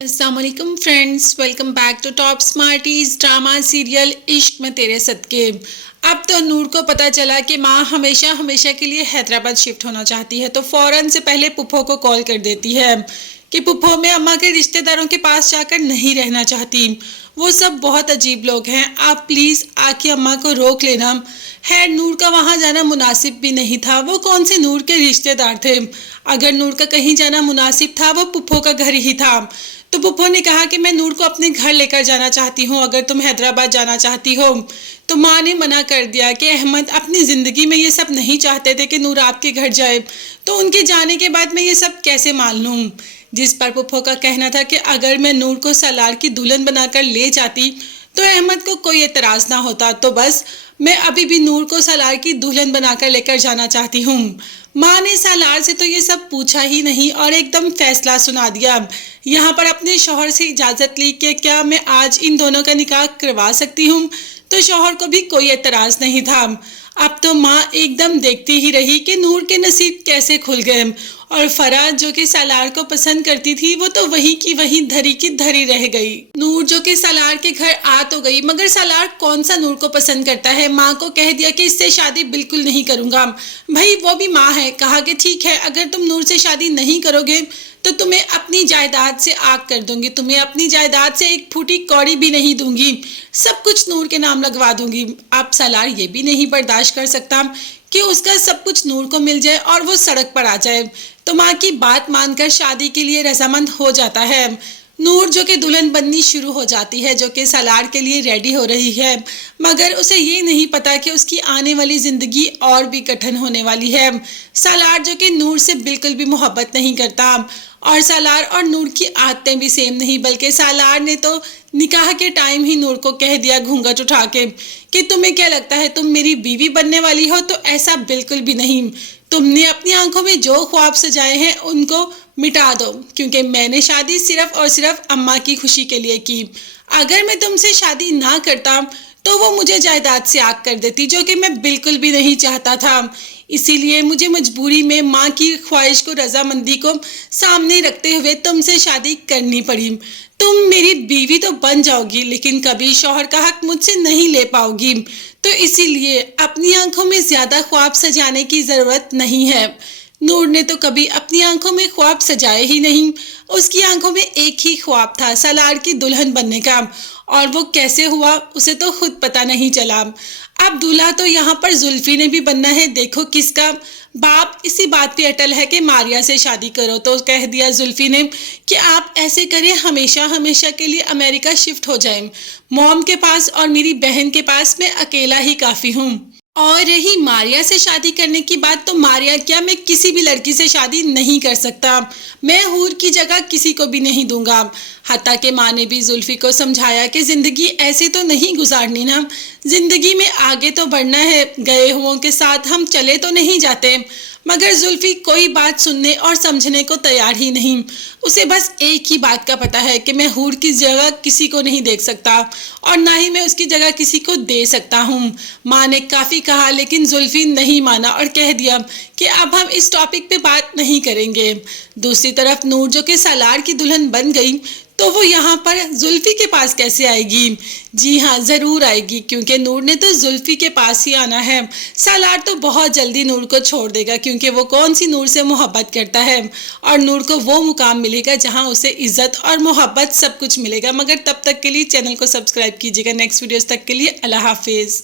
अस्सलाम वालेकुम friends, welcome back to Top Smarties drama serial Ishq Mein तेरे सदके। अब तो नूर को पता चला कि माँ हमेशा हमेशा के लिए हैदराबाद शिफ्ट होना चाहती है, तो फौरन से पहले पुप्पो को कॉल कर देती है कि पुप्पो मैं अम्मा के रिश्तेदारों के पास जाकर नहीं रहना चाहती, वो सब बहुत अजीब लोग हैं, आप प्लीज़ आके अम्मा को रोक लेना। खैर नूर का वहाँ जाना मुनासिब भी नहीं था, वो कौन से नूर के रिश्तेदार थे। अगर नूर का कहीं जाना मुनासिब था वो पुप्पो का घर ही था। तो पुप्पो ने कहा कि मैं नूर को अपने घर लेकर जाना चाहती हूँ, अगर तुम हैदराबाद जाना चाहती हो। तो माँ ने मना कर दिया कि अहमद अपनी ज़िंदगी में ये सब नहीं चाहते थे कि नूर आपके घर जाए, तो उनके जाने के बाद मैं ये सब कैसे मान लूँ। जिस पर पुप्पो का कहना था कि अगर मैं नूर को सालार की दुल्हन बनाकर ले जाती तो अहमद को कोई एतराज़ ना होता, तो बस मैं अभी भी नूर को सालार की दुल्हन बनाकर लेकर जाना चाहती हूँ। माँ ने सालार से तो ये सब पूछा ही नहीं और एकदम फैसला सुना दिया। यहाँ पर अपने शौहर से इजाज़त ली कि क्या मैं आज इन दोनों का निकाह करवा सकती हूँ, तो शौहर को भी कोई एतराज़ नहीं था। अब तो माँ एकदम देखती ही रही कि नूर के नसीब कैसे खुल गए और फराज जो कि सालार को पसंद करती थी वो तो वही की वही धरी की धरी रह गई। नूर जो कि सालार के घर आ तो गई, मगर सालार कौन सा नूर को पसंद करता है। माँ को कह दिया कि इससे शादी बिल्कुल नहीं करूँगा। भाई वो भी माँ है, कहा कि ठीक है अगर तुम नूर से शादी नहीं करोगे तो तुम्हें अपनी जायदाद से आग कर दूंगी, तुम्हें अपनी जायदाद से एक फूटी कौड़ी भी नहीं दूंगी, सब कुछ नूर के नाम लगवा दूंगी। अब सालार ये भी नहीं बर्दाश्त कर सकता कि उसका सब कुछ नूर को मिल जाए और वो सड़क पर आ जाए, तो माँ की बात मानकर शादी के लिए रजामंद हो जाता है। नूर जो कि दुल्हन बननी शुरू हो जाती है, जो कि सालार के लिए रेडी हो रही है, मगर उसे ये नहीं पता कि उसकी आने वाली ज़िंदगी और भी कठिन होने वाली है। सालार जो कि नूर से बिल्कुल भी मोहब्बत नहीं करता और सालार और नूर की आदतें भी सेम नहीं, बल्कि सालार ने तो निकाह के टाइम ही नूर को कह दिया घूंघट उठा के कि तुम्हें क्या लगता है तुम मेरी बीवी बनने वाली हो, तो ऐसा बिल्कुल भी नहीं। तुमने अपनी आंखों में जो ख्वाब सजाए हैं उनको मिटा दो, क्योंकि मैंने शादी सिर्फ और सिर्फ अम्मा की खुशी के लिए की। अगर मैं तुमसे शादी ना करता तो वो मुझे जायदाद से आग कर देती, जो कि मैं बिल्कुल भी नहीं चाहता था। इसीलिए मुझे मजबूरी में माँ की ख्वाहिश को, रजामंदी को सामने रखते हुए तुमसे शादी करनी पड़ी। तुम मेरी बीवी तो बन जाओगी लेकिन कभी शौहर का हक मुझसे नहीं ले पाओगी, तो इसीलिए अपनी आंखों में ज़्यादा ख्वाब सजाने की ज़रूरत नहीं है। नूर ने तो कभी अपनी आंखों में ख्वाब सजाए ही नहीं, उसकी आंखों में एक ही ख्वाब था सालार की दुल्हन बनने का, और वो कैसे हुआ उसे तो खुद पता नहीं चला। अब दूल्हा तो यहाँ पर जुल्फी ने भी बनना है, देखो किसका। बाप इसी बात पे अटल है कि मारिया से शादी करो, तो कह दिया जुल्फी ने कि आप ऐसे करें हमेशा हमेशा के लिए अमेरिका शिफ्ट हो जाएं, मॉम के पास और मेरी बहन के पास मैं अकेला ही काफ़ी हूँ। और रही मारिया से शादी करने की बात, तो मारिया क्या, मैं किसी भी लड़की से शादी नहीं कर सकता, मैं हूर की जगह किसी को भी नहीं दूंगा। हत्ता के माँ ने भी जुल्फी को समझाया कि ज़िंदगी ऐसे तो नहीं गुजारनी ना, ज़िंदगी में आगे तो बढ़ना है, गए हुओं के साथ हम चले तो नहीं जाते। मगर जुल्फी कोई बात सुनने और समझने को तैयार ही नहीं, उसे बस एक ही बात का पता है कि मैं हूर की जगह किसी को नहीं देख सकता और ना ही मैं उसकी जगह किसी को दे सकता हूँ। माँ ने काफ़ी कहा लेकिन जुल्फी नहीं माना और कह दिया कि अब हम इस टॉपिक पे बात नहीं करेंगे। दूसरी तरफ नूर जो कि सालार की दुल्हन बन गई, तो वो यहाँ पर जुल्फी के पास कैसे आएगी। जी हाँ ज़रूर आएगी, क्योंकि नूर ने तो जुल्फी के पास ही आना है। सालार तो बहुत जल्दी नूर को छोड़ देगा, क्योंकि वो कौन सी नूर से मोहब्बत करता है, और नूर को वो मुकाम मिलेगा जहाँ उसे इज्जत और मोहब्बत सब कुछ मिलेगा। मगर तब तक के लिए चैनल को सब्सक्राइब कीजिएगा। नेक्स्ट वीडियोस तक के लिए अल्लाह हाफिज़।